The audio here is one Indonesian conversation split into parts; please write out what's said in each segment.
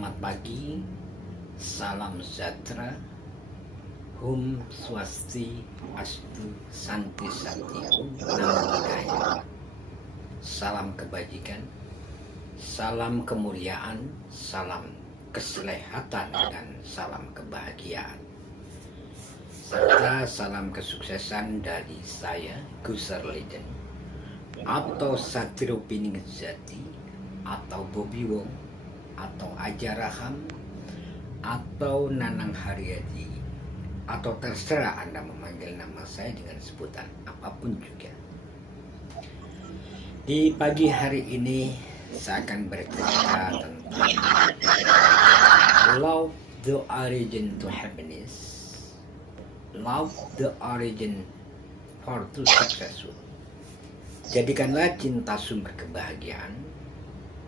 Selamat pagi, salam sejahtera, Hum Swasti Astu Santi Santi Om Namo Buddhaya. Salam kebajikan, salam kemuliaan, salam keselehatan, dan salam kebahagiaan. Serta salam kesuksesan dari saya, Gusar Legend, atau Satrio Piningejati, atau Bobby Wong, atau Ajaraham, atau Nanang Haryadi, atau terserah Anda memanggil nama saya dengan sebutan apapun juga. Di pagi hari ini saya akan bercerita tentang love the origin to happiness, love the origin for to successful. Jadikanlah cinta sumber kebahagiaan,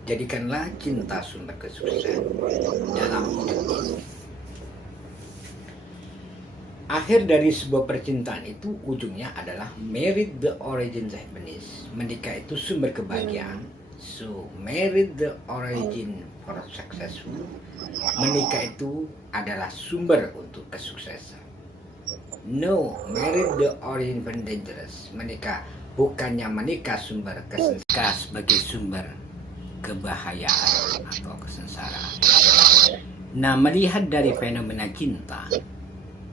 jadikanlah cinta sumber kesuksesan dalam hidup ini. Akhir dari sebuah percintaan itu ujungnya adalah married the origin of happiness. Menikah itu sumber kebahagiaan. So married the origin for successful. Menikah itu adalah sumber untuk kesuksesan. No, married the origin for dangerous. Menikah bukannya menikah sumber kesuksesan sebagai sumber kebahayaan atau kesengsaraan. Nah, melihat dari fenomena cinta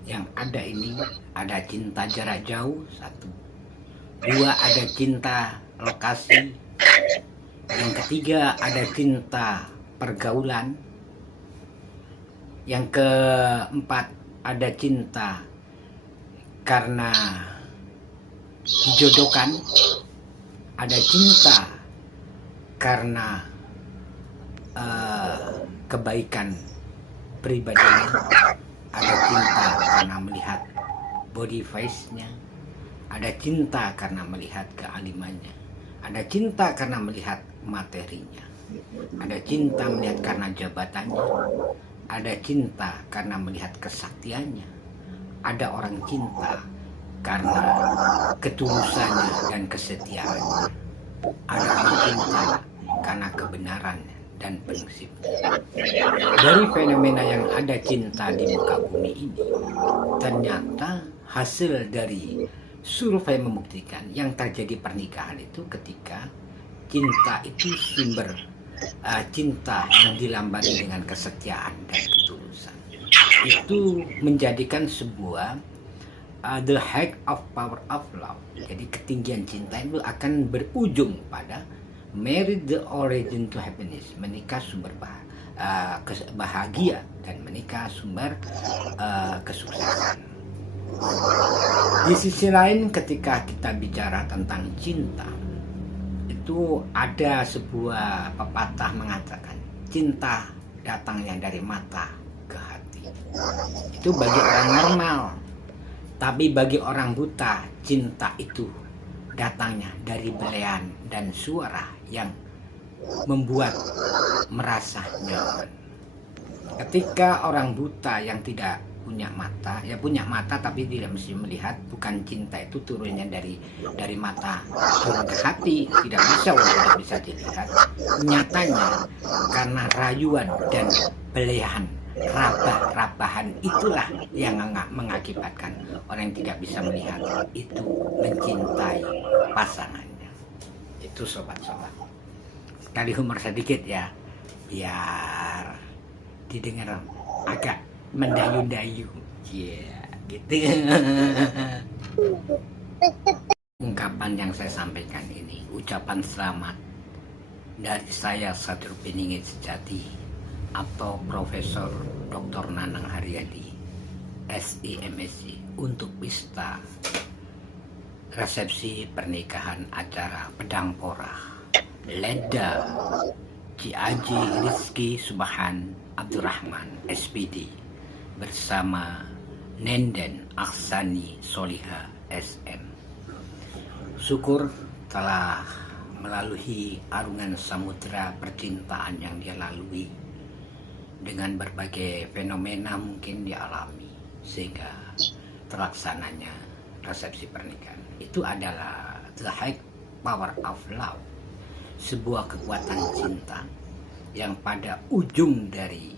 yang ada ini, ada cinta jarak jauh, satu. Dua, ada cinta lokasi. Yang ketiga, ada cinta pergaulan. Yang keempat, ada cinta karena dijodohkan. Ada cinta karena kebaikan pribadinya. Ada cinta karena melihat body face-nya. Ada cinta karena melihat kealimannya. Ada cinta karena melihat materinya. Ada cinta melihat karena jabatannya. Ada cinta karena melihat kesaktiannya. Ada orang cinta karena ketulusannya dan kesetiaannya. Ada orang cinta karena kebenaran dan prinsipnya. Dari fenomena yang ada cinta di muka bumi ini, ternyata hasil dari survei membuktikan yang terjadi pernikahan itu ketika cinta itu sumber cinta yang dilambari dengan kesetiaan dan ketulusan. Itu menjadikan sebuah the height of power of love. Jadi ketinggian cinta itu akan berujung pada married the origin to happiness. Menikah sumber bahagia dan menikah sumber kesuksesan. Di sisi lain, ketika kita bicara tentang cinta, itu ada sebuah pepatah mengatakan cinta datangnya dari mata ke hati. Itu bagi orang normal. Tapi bagi orang buta, cinta itu datangnya dari belean dan suara yang membuat merasa nyaman. Ketika orang buta yang tidak punya mata, ya punya mata tapi tidak mesti melihat, bukan cinta itu turunnya dari mata turun ke hati, tidak bisa tidak bisa dilihat. Nyatanya karena rayuan dan belehan, rabahan itulah yang mengakibatkan orang yang tidak bisa melihat itu mencintai pasangannya. Itu sobat-sobat. Sekali humor sedikit ya, biar didengar agak mendayu-dayu. Ya, gitu. Ungkapan yang saya sampaikan ini, ucapan selamat dari saya Satrio Piningejati atau Profesor Dr. Nanang Haryadi, SIMSI, untuk pesta resepsi pernikahan acara Pedang Porah Leda Ciaji Rizky Subhan Abdurrahman SPD bersama Nenden Aksani Soliha SM. Syukur telah melalui arungan samudera percintaan yang dia lalui, dengan berbagai fenomena mungkin dialami sehingga terlaksananya resepsi pernikahan. Itu adalah the high power of love, sebuah kekuatan cinta yang pada ujung dari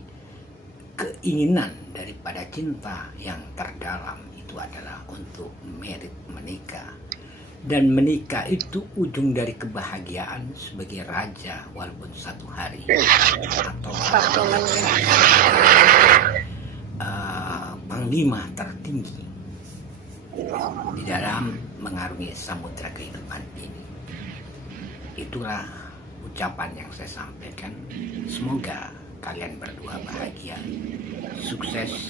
keinginan daripada cinta yang terdalam itu adalah untuk merit, menikah. Dan menikah itu ujung dari kebahagiaan sebagai raja walaupun satu hari atau panglima tertinggi di dalam mengarungi samudera kehidupan ini. Itulah ucapan yang saya sampaikan. Semoga kalian berdua bahagia, sukses,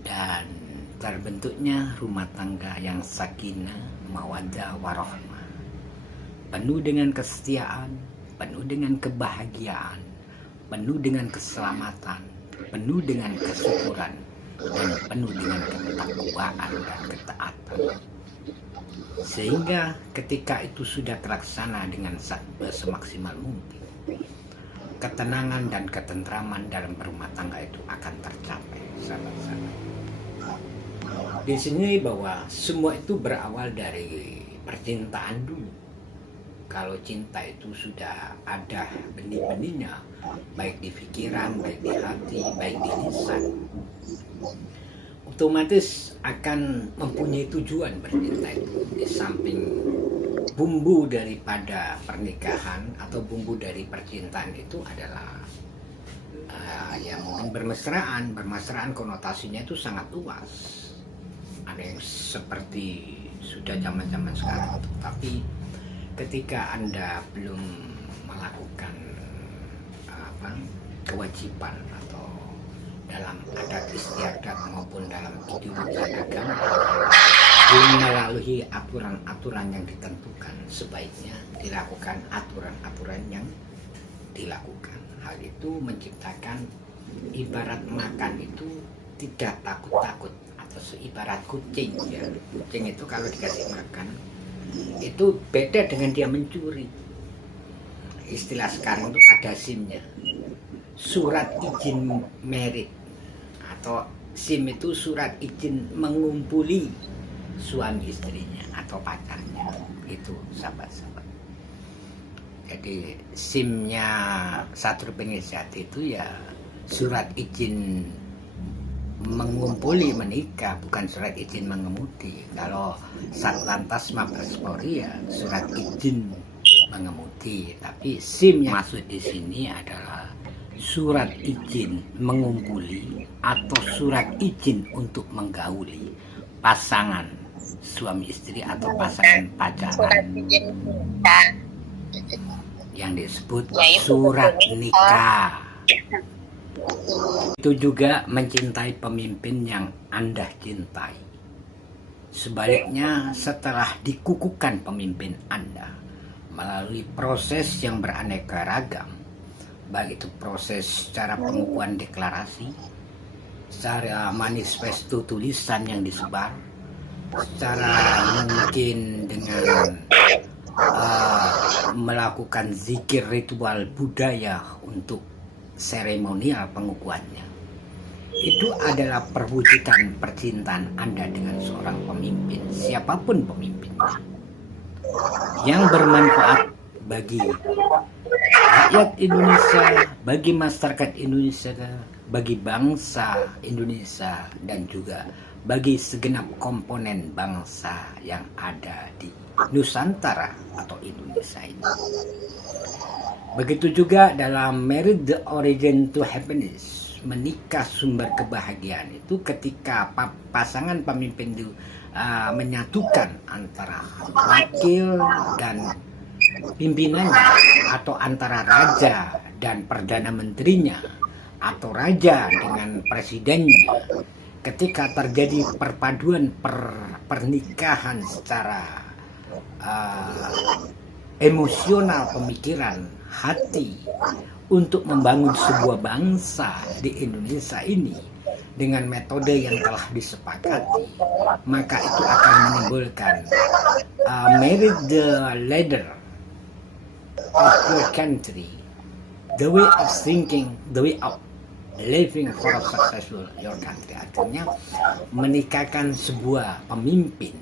dan terbentuknya rumah tangga yang sakinah, mawaddah, warahmah, penuh dengan kesetiaan, penuh dengan kebahagiaan, penuh dengan keselamatan, penuh dengan kesyukuran, dan penuh dengan ketakwaan dan ketaatan. Sehingga ketika itu sudah terlaksana dengan semaksimal mungkin, ketenangan dan ketentraman dalam berumah tangga itu akan tercapai, sahabat-sahabat. Di sini bahwa semua itu berawal dari percintaan dulu. Kalau cinta itu sudah ada benih-benihnya, baik di pikiran, baik di hati, baik di lisan, otomatis akan mempunyai tujuan bercinta itu. Di samping bumbu daripada pernikahan atau bumbu dari percintaan itu adalah ya mungkin bermesraan konotasinya itu sangat luas. Ada yang seperti sudah zaman-zaman sekarang, tapi ketika Anda belum melakukan kewajiban atau dalam adat istiadat maupun dalam ideologi agama, belum melalui aturan-aturan yang ditentukan, sebaiknya dilakukan aturan-aturan yang dilakukan. Hal itu menciptakan ibarat makan itu tidak takut-takut, atau seibarat kucing ya. Kucing itu kalau dikasih makan itu beda dengan dia mencuri. Istilah sekarang itu ada SIM-nya, surat izin merit, atau SIM itu surat izin mengumpuli suami istrinya atau pacarnya. Itu sahabat-sahabat. Jadi SIM-nya Satrio Sejati itu ya surat izin mengumpuli menikah, bukan surat izin mengemudi. Kalau Satlantas Mabes Polri ya surat izin mengemudi, tapi SIM yang maksud di sini adalah surat izin mengumpuli atau surat izin untuk menggauli pasangan suami istri atau pasangan pacaran yang disebut surat nikah. Itu juga mencintai pemimpin yang Anda cintai. Sebaliknya, setelah dikukuhkan pemimpin Anda melalui proses yang beraneka ragam, baik itu proses secara pengukuhan deklarasi, secara manifesto tulisan yang disebar, secara mungkin dengan melakukan zikir ritual budaya untuk seremonial pengukuhannya. Itu adalah perwujudan percintaan Anda dengan seorang pemimpin, siapapun pemimpinnya, yang bermanfaat bagi rakyat Indonesia, bagi masyarakat Indonesia, bagi bangsa Indonesia, dan juga bagi segenap komponen bangsa yang ada di Nusantara atau Indonesia ini. Begitu juga dalam Marriage the Origin to Happiness, menikah sumber kebahagiaan, itu ketika pasangan pemimpin itu menyatukan antara wakil dan pimpinannya, atau antara raja dan perdana menterinya, atau raja dengan presidennya. Ketika terjadi perpaduan pernikahan secara emosional, pemikiran, hati, untuk membangun sebuah bangsa di Indonesia ini dengan metode yang telah disepakati, maka itu akan menimbulkan merit the leader of your country, the way of thinking, the way of living for a successful your country. Artinya menikahkan sebuah pemimpin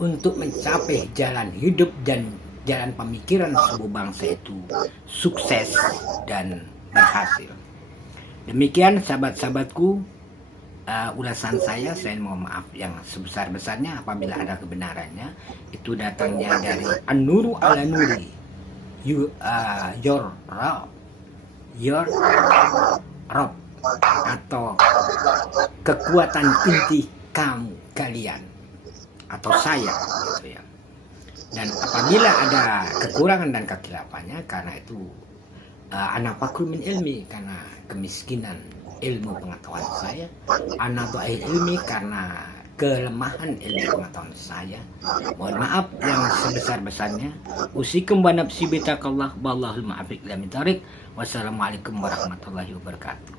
untuk mencapai jalan hidup dan jalan pemikiran sebuah bangsa itu sukses dan berhasil. Demikian sahabat-sahabatku, ulasan saya mohon maaf yang sebesar-besarnya apabila ada kebenarannya. Itu datangnya dari An-Nuru ala Nuri, your Rob, atau kekuatan inti kalian atau saya gitu ya. Dan apabila ada kekurangan dan kekilafannya, karena itu anak fakir min ilmi, karena kemiskinan ilmu pengetahuan saya, anak dhaif ilmi, karena kelemahan ilmu pengetahuan saya. Mohon maaf yang sebesar-besarnya. Usikum wa nafsi bitaqallah, wallahul muwaffiq ila thoriq. Wassalamualaikum warahmatullahi wabarakatuh.